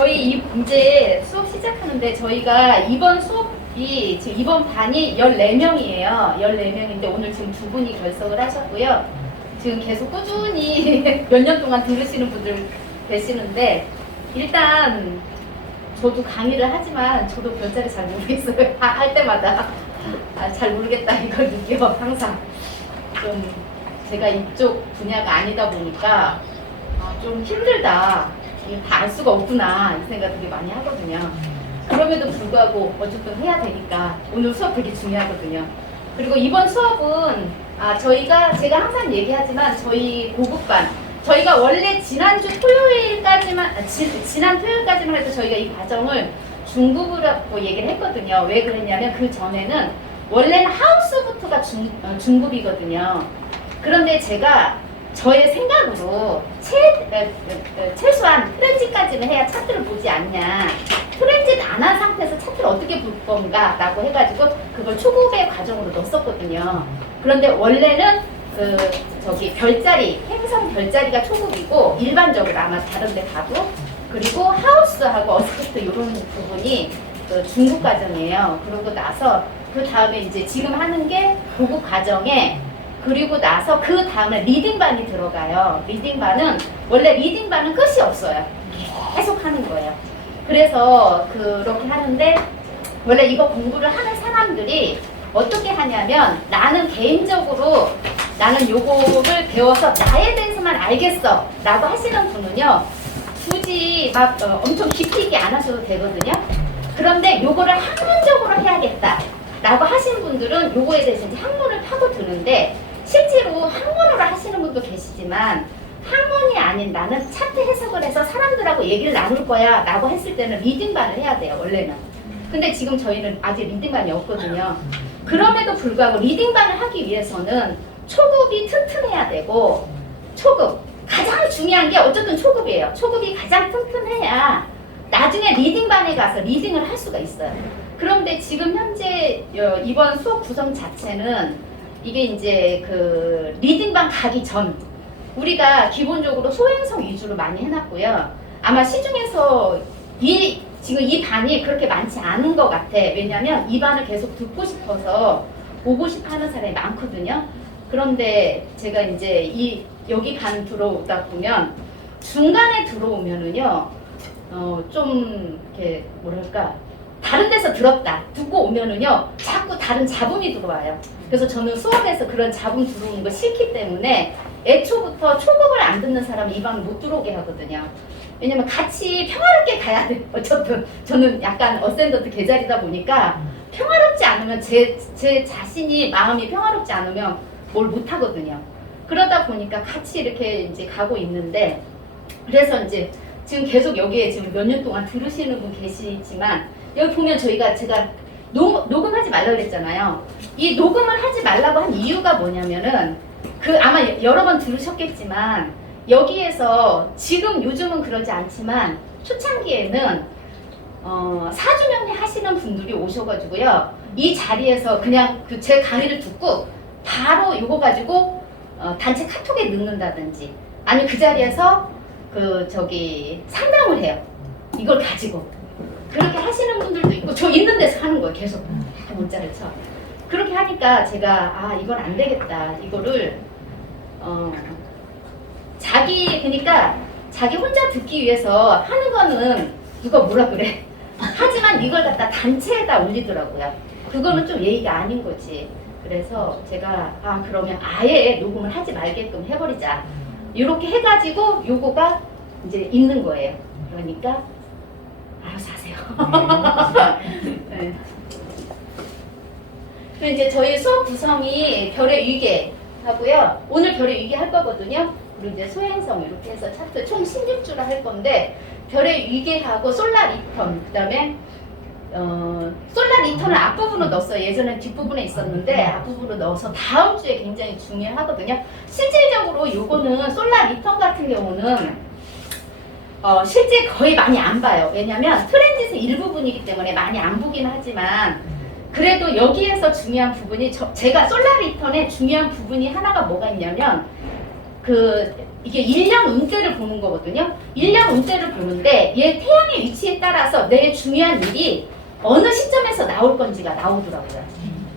저희 이제 수업 시작하는데 저희가 이번 수업이 지금 이번 반이 14명이에요. 14명인데 오늘 지금 2분이 결석을 하셨고요. 지금 계속 꾸준히 몇 년 동안 들으시는 분들 계시는데 일단 저도 강의를 하지만 저도 별자리 잘 모르겠어요. 할 때마다 잘 모르겠다 이걸 느껴. 항상 좀 제가 이쪽 분야가 아니다 보니까 좀 힘들다. 다 알 수가 없구나 이 생각 되게 많이 하거든요. 그럼에도 불구하고 어쨌든 해야 되니까 오늘 수업 되게 중요하거든요. 그리고 이번 수업은 제가 항상 얘기하지만 저희 고급반 저희가 원래 지난 토요일까지만 해도 저희가 이 과정을 중급이라고 얘기를 했거든요. 왜 그랬냐면 그 전에는 원래는 하우스부터가 중급이거든요. 그런데 제가 저의 생각으로 최소한 트랜짓까지는 해야 차트를 보지 않냐. 트랜짓 안 한 상태에서 차트를 어떻게 볼 건가 라고 해가지고 그걸 초급의 과정으로 넣었었거든요. 그런데 원래는 별자리, 행성 별자리가 초급이고 일반적으로 아마 다른 데 가도 그리고 하우스하고 어스펙트 이런 부분이 중급 과정이에요. 그러고 나서 그 다음에 이제 지금 하는 게 고급 과정에 그리고 나서 그 다음에 리딩반이 들어가요. 원래 리딩반은 끝이 없어요. 계속 하는 거예요. 그래서 그렇게 하는데 원래 이거 공부를 하는 사람들이 어떻게 하냐면 나는 개인적으로 나는 요거를 배워서 나에 대해서만 알겠어 라고 하시는 분은요 굳이 막 엄청 깊이 있게 안 하셔도 되거든요. 그런데 요거를 학문적으로 해야겠다 라고 하시는 분들은 요거에 대해서 이제 학문을 파고드는데 실제로 학문으로 하시는 분도 계시지만 학문이 아닌 나는 차트 해석을 해서 사람들하고 얘기를 나눌 거야 라고 했을 때는 리딩반을 해야 돼요. 원래는. 근데 지금 저희는 아직 리딩반이 없거든요. 그럼에도 불구하고 리딩반을 하기 위해서는 초급이 튼튼해야 되고 초급 가장 중요한 게 어쨌든 초급이에요. 초급이 가장 튼튼해야 나중에 리딩반에 가서 리딩을 할 수가 있어요. 그런데 지금 현재 이번 수업 구성 자체는 이게 이제 그 리딩반 가기 전 우리가 기본적으로 소행성 위주로 많이 해놨고요. 아마 시중에서 지금 이 반이 그렇게 많지 않은 것 같아. 왜냐면 이 반을 계속 듣고 싶어서 오고 싶어 하는 사람이 많거든요. 그런데 제가 이제 여기 반 들어오다 보면 중간에 들어오면은요, 좀 이렇게 뭐랄까 다른 데서 듣고 오면은요 자꾸 다른 잡음이 들어와요. 그래서 저는 수업에서 그런 잡음 들어오는 거 싫기 때문에 애초부터 초급을 안 듣는 사람은 이 방을 못 들어오게 하거든요. 왜냐면 같이 평화롭게 가야 돼. 어쨌든 저는 약간 어센더트 계자리다 보니까 평화롭지 않으면 제 자신이 마음이 평화롭지 않으면 뭘 못 하거든요. 그러다 보니까 같이 이렇게 이제 가고 있는데 그래서 이제 지금 계속 여기에 지금 몇 년 동안 들으시는 분 계시지만 여기 보면 제가 녹음하지 말라고 그랬잖아요. 이 녹음을 하지 말라고 한 이유가 뭐냐면은 아마 여러 번 들으셨겠지만 여기에서 요즘은 그러지 않지만 초창기에는 사주명리 하시는 분들이 오셔가지고요 이 자리에서 그냥 제 강의를 듣고 바로 이거 가지고 단체 카톡에 넣는다든지 아니면 그 자리에서 상담을 해요. 이걸 가지고 그렇게 하시는 분들도 있고 저 있는 데서 하는 거예요. 계속 문자를 쳐. 그렇게 하니까 제가 이건 안 되겠다. 이거를 그러니까 자기 혼자 듣기 위해서 하는 거는 누가 뭐라 그래. 하지만 이걸 갖다 단체에다 올리더라고요. 그거는 좀 예의가 아닌 거지. 그래서 제가 그러면 아예 녹음을 하지 말게끔 해버리자. 이렇게 해가지고 요거가 이제 있는 거예요. 그러니까 알아서 하세요. 네. 그리고 이제 저희 수업 구성이 별의 위계 하고요. 오늘 별의 위계 할 거거든요. 그리고 이제 소행성 이렇게 해서 차트 총 16주를 할 건데 별의 위계하고 솔라 리턴 그 다음에 솔라 리턴을 앞부분으로 넣었어요. 예전엔 뒷부분에 있었는데 앞부분으로 넣어서 다음 주에 굉장히 중요하거든요. 실질적으로 요거는 솔라 리턴 같은 경우는 실제 거의 많이 안 봐요. 왜냐면 트랜짓의 일부분이기 때문에 많이 안 보긴 하지만 그래도 여기에서 중요한 부분이 제가 솔라 리턴의 중요한 부분이 하나가 뭐가 있냐면 이게 1년 운대를 보는 거거든요. 1년 운대를 보는데 얘 태양의 위치에 따라서 내 중요한 일이 어느 시점에서 나올 건지가 나오더라고요.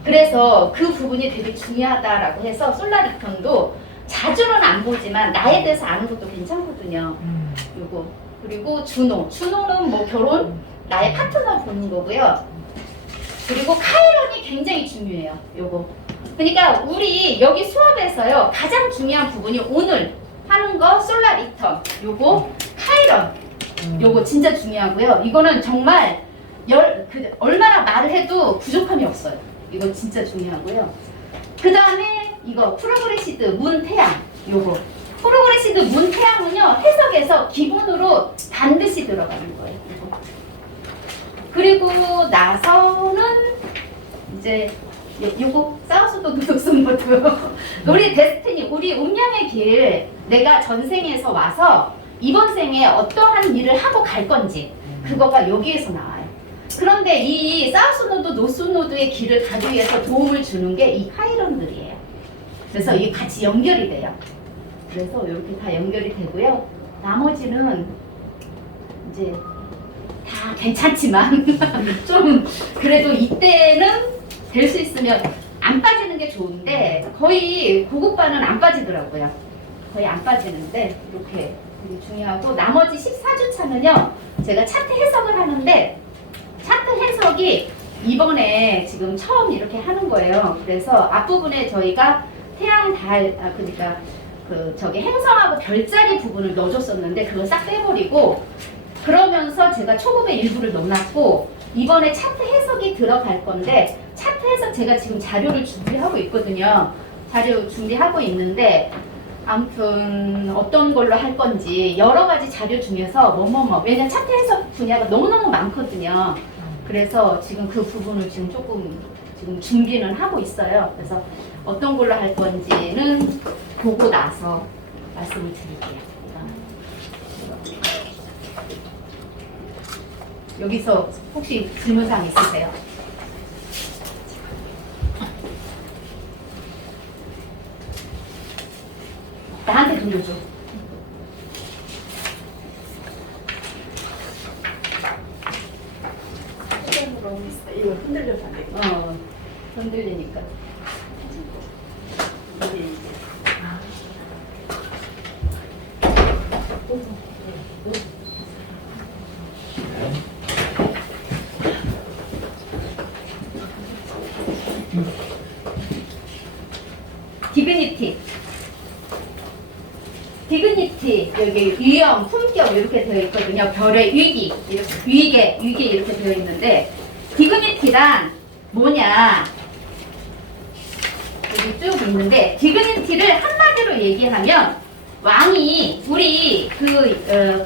그래서 그 부분이 되게 중요하다라고 해서 솔라리턴도 자주는 안 보지만 나에 대해서 아는 것도 괜찮거든요. 요거. 그리고 준호는 뭐 결혼, 나의 파트너 보는 거고요. 그리고 카이론이 굉장히 중요해요. 요거. 그러니까 우리 여기 수업에서요 가장 중요한 부분이 오늘 하는 거 솔라리턴, 요거 카이론, 요거 진짜 중요하고요. 이거는 정말 얼마나 말을 해도 부족함이 없어요. 이거 진짜 중요하고요. 그 다음에 이거 프로그레시드 문 태양, 요거 프로그레시드 문 태양은요 해석에서 기본으로 반드시 들어가는 거예요. 이거. 그리고 나서는 이제 요거 사우스도 독성모드 우리 데스티니, 우리 운명의 길, 내가 전생에서 와서 이번 생에 어떠한 일을 하고 갈 건지 그거가 여기에서 나와요. 그런데 이 사우스 노드, 노스 노드의 길을 가기 위해서 도움을 주는 게 이 카이론들이에요. 그래서 이게 같이 연결이 돼요. 그래서 이렇게 다 연결이 되고요. 나머지는 이제 다 괜찮지만 좀 그래도 이때는 될 수 있으면 안 빠지는 게 좋은데 거의 고급반은 안 빠지더라고요. 거의 안 빠지는데 이렇게 되게 중요하고 나머지 14주 차는요 제가 차트 해석을 하는데 차트 해석이 이번에 지금 처음 이렇게 하는 거예요. 그래서 앞부분에 저희가 태양, 달, 그러니까 저기 행성하고 별자리 부분을 넣어줬었는데 그걸 싹 빼버리고 그러면서 제가 초급의 일부를 넣어놨고 이번에 차트 해석이 들어갈 건데 차트 해석 제가 지금 자료를 준비하고 있거든요. 자료 준비하고 있는데 아무튼 어떤 걸로 할 건지 여러 가지 자료 중에서 왜냐면 차트 해석 분야가 너무너무 많거든요. 그래서 지금 그 부분을 지금 조금 지금 준비는 하고 있어요. 그래서 어떤 걸로 할 건지는 보고 나서 말씀을 드릴게요. 여기서 혹시 질문사항 있으세요? 나한테 돌려줘. 이거 흔들려서 안 돼. 흔들리니까. 디그니티 여기 위험, 품격 이렇게 되어 있거든요. 별의 위기, 이렇게, 위계 이렇게 되어 있는데 디그니티란 뭐냐? 여기 쭉 있는데 디그니티를 한마디로 얘기하면 왕이 우리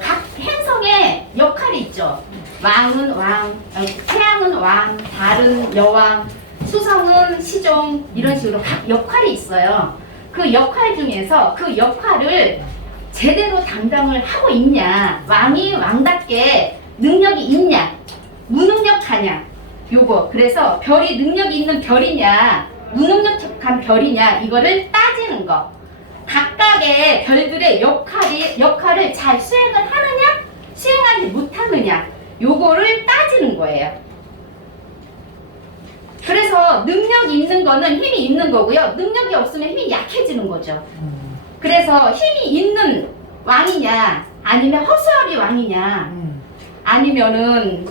각 행성의 역할이 있죠. 왕은 왕, 태양은 왕, 달은 여왕, 수성은 시종 이런 식으로 각 역할이 있어요. 그 역할 중에서 그 역할을 제대로 담당을 하고 있냐, 왕이 왕답게 능력이 있냐, 무능력하냐, 요거. 그래서 별이 능력이 있는 별이냐, 무능력한 별이냐, 이거를 따지는 거. 각각의 별들의 역할을 잘 수행을 하느냐, 수행하지 못하느냐, 요거를 따지는 거예요. 그래서 능력이 있는 거는 힘이 있는 거고요. 능력이 없으면 힘이 약해지는 거죠. 그래서 힘이 있는 왕이냐, 아니면 허수아비 왕이냐, 아니면은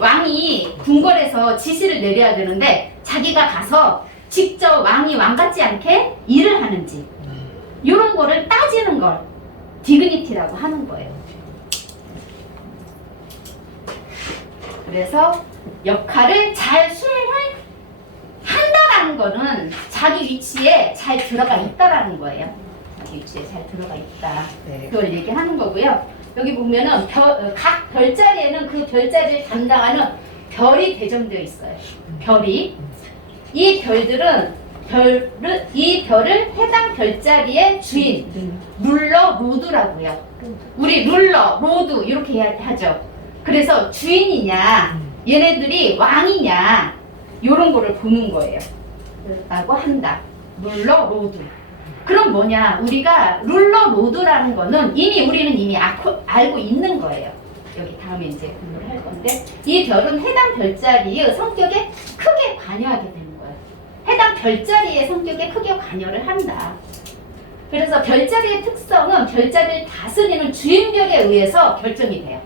왕이 궁궐에서 지시를 내려야 되는데 자기가 가서 직접 왕이 왕 같지 않게 일을 하는지 이런 거를 따지는 걸 디그니티라고 하는 거예요. 그래서 역할을 잘 수행을 한다라는 거는 자기 위치에 잘 들어가 있다라는 거예요. 자기 위치에 잘 들어가 있다. 네. 그걸 얘기하는 거고요. 여기 보면은 각 별자리에는 그 별자리를 담당하는 별이 배정되어 있어요. 별이. 이 별들은 이 별을 해당 별자리의 주인, 룰러, 로드라고요. 우리 룰러, 로드 이렇게 하죠. 그래서 주인이냐, 얘네들이 왕이냐, 요런 거를 보는 거예요. 라고 한다. 룰러, 로드. 그럼 뭐냐? 우리가 룰러 로드라는 거는 우리는 이미 알고 있는 거예요. 여기 다음에 이제 공부를 할 건데 이 별은 해당 별자리의 성격에 크게 관여하게 되는 거예요. 해당 별자리의 성격에 크게 관여를 한다. 그래서 별자리의 특성은 별자리를 다스리는 주인별에 의해서 결정이 돼요.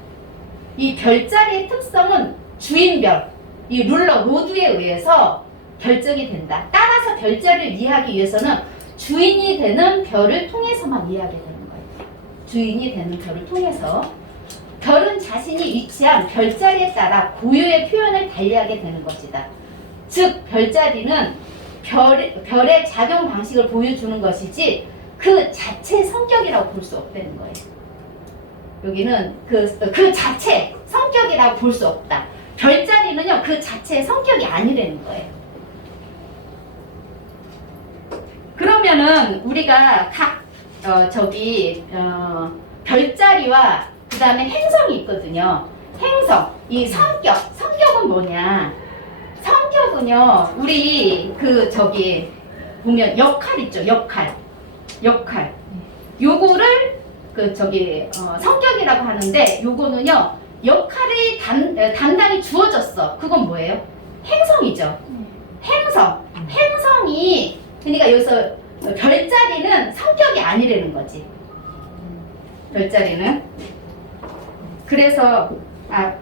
이 별자리의 특성은 주인별, 이 룰러 로드에 의해서 결정이 된다. 따라서 별자리를 이해하기 위해서는 주인이 되는 별을 통해서만 이해하게 되는 거예요. 주인이 되는 별을 통해서. 별은 자신이 위치한 별자리에 따라 고유의 표현을 달리하게 되는 것이다. 즉 별자리는 별의 작용 방식을 보여주는 것이지 그 자체 성격이라고 볼 수 없다는 거예요. 여기는 그 자체 성격이라고 볼 수 없다. 별자리는요 그 자체의 성격이 아니라는 거예요. 그러면은 우리가 각 별자리와 그 다음에 행성이 있거든요. 행성, 이 성격은 뭐냐? 성격은요, 우리 보면 역할 있죠, 역할. 요거를 성격이라고 하는데, 요거는요, 역할이 단단히 주어졌어. 그건 뭐예요? 행성이죠. 행성이, 그러니까 여기서 별자리는 성격이 아니라는 거지. 별자리는. 그래서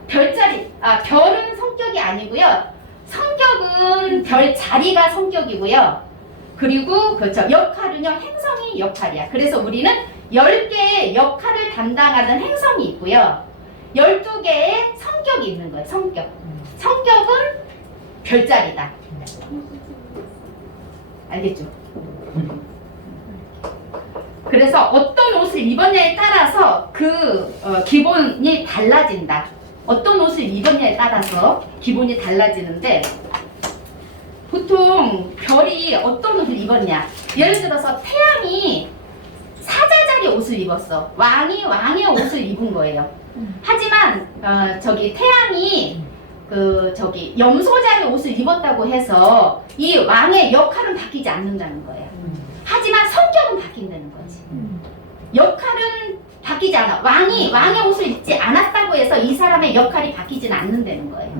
별은 성격이 아니고요. 성격은 별자리가 성격이고요. 그리고 역할은요. 행성이 역할이야. 그래서 우리는 10개의 역할을 담당하는 행성이 있고요. 12개의 성격이 있는 거예요. 성격은 별자리다. 알겠죠? 그래서 어떤 옷을 입었냐에 따라서 기본이 달라진다. 어떤 옷을 입었냐에 따라서 기본이 달라지는데 보통 별이 어떤 옷을 입었냐. 예를 들어서 태양이 사자자리 옷을 입었어. 왕이 왕의 옷을 입은 거예요. 하지만 태양이 염소자리 옷을 입었다고 해서 이 왕의 역할은 바뀌지 않는다는 거예요. 하지만 성격은 바뀐다는 거지. 역할은 바뀌지 않아. 왕이 왕의 옷을 입지 않았다고 해서 이 사람의 역할이 바뀌지는 않는다는 거예요.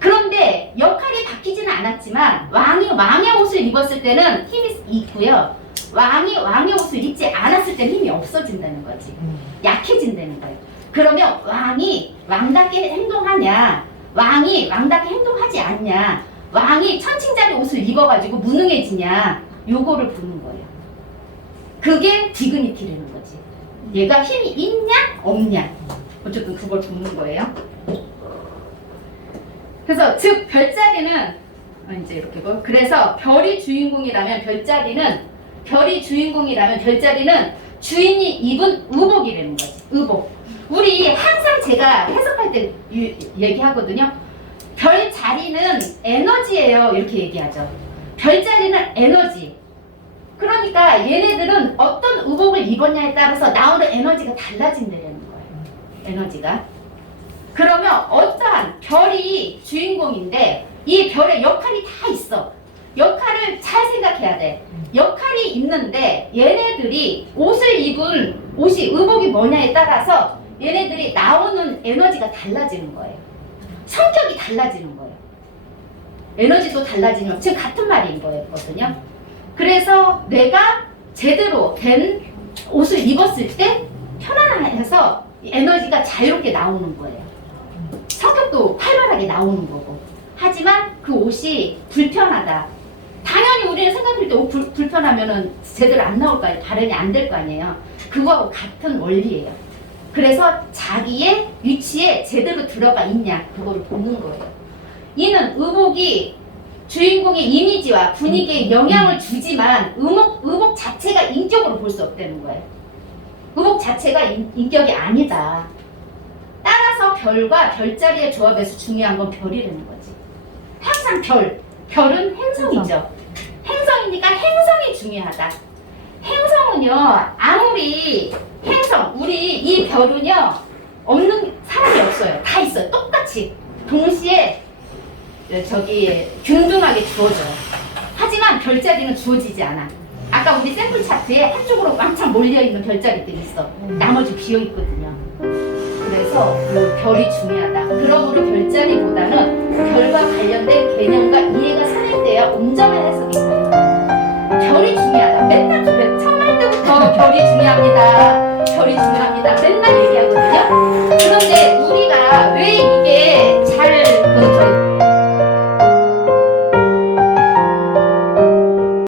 그런데 역할이 바뀌지는 않았지만 왕이 왕의 옷을 입었을 때는 힘이 있고요. 왕이 왕의 옷을 입지 않았을 때는 힘이 없어진다는 거지. 약해진다는 거예요. 그러면 왕이 왕답게 행동하냐, 왕이 왕답게 행동하지 않냐, 왕이 천칭자리 옷을 입어가지고 무능해지냐, 요거를 보는 거예요. 그게 디그니티라는 거지. 얘가 힘이 있냐 없냐, 어쨌든 그걸 보는 거예요. 그래서 즉 별자리는 이제 이렇게 그래서 별이 주인공이라면 별자리는 주인이 입은 의복이라는 거지. 의복. 우리 항상 제가 해석할 때 얘기하거든요. 별자리는 에너지예요. 이렇게 얘기하죠. 별자리는 에너지. 그러니까 얘네들은 어떤 의복을 입었냐에 따라서 나오는 에너지가 달라진다는 거예요. 에너지가. 그러면 어떠한 별이 주인공인데 이 별의 역할이 다 있어. 역할을 잘 생각해야 돼. 역할이 있는데 얘네들이 의복이 뭐냐에 따라서 얘네들이 나오는 에너지가 달라지는 거예요. 성격이 달라지는 거예요. 에너지도 달라지는, 지금 같은 말인 거거든요. 그래서 내가 제대로 된 옷을 입었을 때 편안해서 에너지가 자유롭게 나오는 거예요. 성격도 활발하게 나오는 거고. 하지만 그 옷이 불편하다. 당연히 우리는 생각할 때 옷 불편하면은 제대로 안 나올 거 아니에요. 발현이 안 될 거 아니에요. 그거하고 같은 원리예요. 그래서 자기의 위치에 제대로 들어가 있냐, 그걸 보는 거예요. 이는 의복이 주인공의 이미지와 분위기에 영향을 주지만 의복 자체가 인격으로 볼 수 없다는 거예요. 의복 자체가 인격이 아니다. 따라서 별과 별자리의 조합에서 중요한 건 별이라는 거지. 항상 별은 행성이죠. 행성이니까 행성이 중요하다. 행성은요, 아무리 우리 이 별은요, 없는 사람이 없어요. 다 있어요. 똑같이. 동시에 균등하게 주어져요. 하지만 별자리는 주어지지 않아. 아까 우리 샘플 차트에 한쪽으로 왕창 몰려있는 별자리들이 있어. 나머지 비어있거든요. 그래서 그 별이 중요하다. 그러므로 별자리보다는 별과 관련된 개념과 이해가 선행돼야 온전한 해석이 있거든요. 별이 중요하다. 맨날 처음 할 때부터 별이 중요합니다. 별이 중요합니다. 맨날 얘기하고